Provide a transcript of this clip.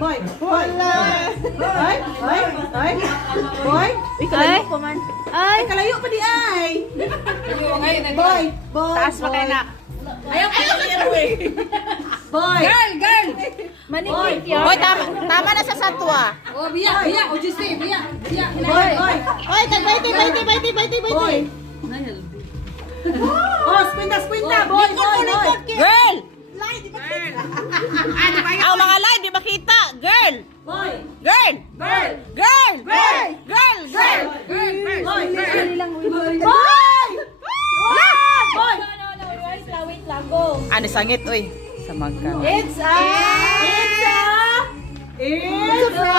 Boy. Wala. Ay. Boy. Ay, kuman. Ay, Kalayo pa di ay. Boy. taas pa kayo na. Ayaw Boy. Girl! Manikit yun. Boy, tama na sa satwa. Oh, biya! O, Justin, biya! Boy. Oy, baiti. Boy. Oh, spinta. Boy. Girl! Ang mga live, di ba kita? Girl! Boy. Girl! Girl. Girl! Girl. Girl! Girl! Boy. Boy! Boy. Wait lang, go. Ano sangit, uy? Sa magka. It's a